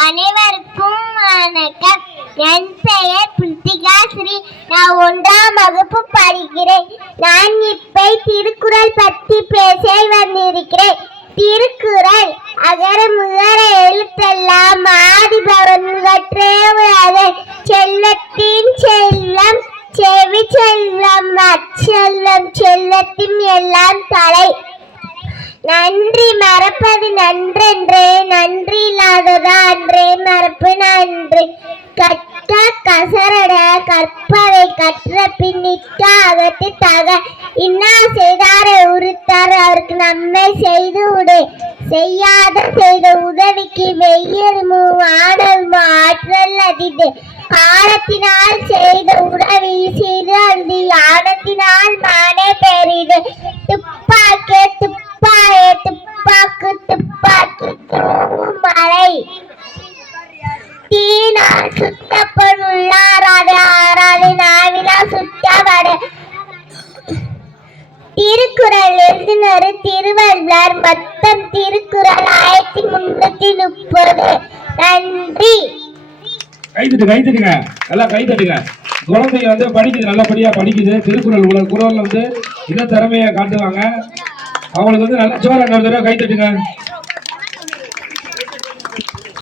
அனைவருக்கும் வணக்கம். என் பெயர் பிரித்திகா ஸ்ரீ. நான் 1ஆம் வகுப்பு படிக்கிறேன். நான் இப்ப திருக்குறள் பற்றி பேச வந்திருக்கிறேன். திருக்குறள் அகர முதல எழுத்தெல்லாம் ஆதிபவன் முதற்றே உலகு. செல்லத்தின் செல்லம் செவி செல்லம் அச்செல்லம் செல்லத்தின் எல்லாம் தலை. நன்றி மறப்பது நன்றென்றே, நன்றி இல்லாததா அன்றே மறப்பு நன்றி. கற்க கசரட கற்பவை கற்ற பின் நிற்க அகத்து தக. இன்னா செய்தாரை உறுத்தார் அவருக்கு நன்மை செய்து உடே. செய்யாத செய்த உதவிக்கு வெய்யருமோ ஆடல்மோ ஆற்றல் அதிது. காலத்தினால் செய்த உதவி செய்து அந்தி ஆடத்தினால் மானே பெரிது. துப்பாக்கே துப்பாயே துப்பாக்கு துப்பாக்கி மழை. தீனால் சுத்தப்பொருள் உள்ளாராது ஆறாது நாவினால் சுத்தப்படு. திருக்குறள் எழுதினர் திருவள்ளுவர். மொத்தம் திருக்குறள் 1330. நன்றி. கைத்தட்டுங்க எல்லாம் கைத்தட்டுங்க. குழந்தைங்க வந்து படிக்குது, நல்லபடியா படிக்குது. திருக்குறள் குரல்ல வந்து இன்னும் திறமையை காட்டுவாங்க. அவங்களுக்கு வந்து நல்ல சோழ கைத்தட்டுங்க.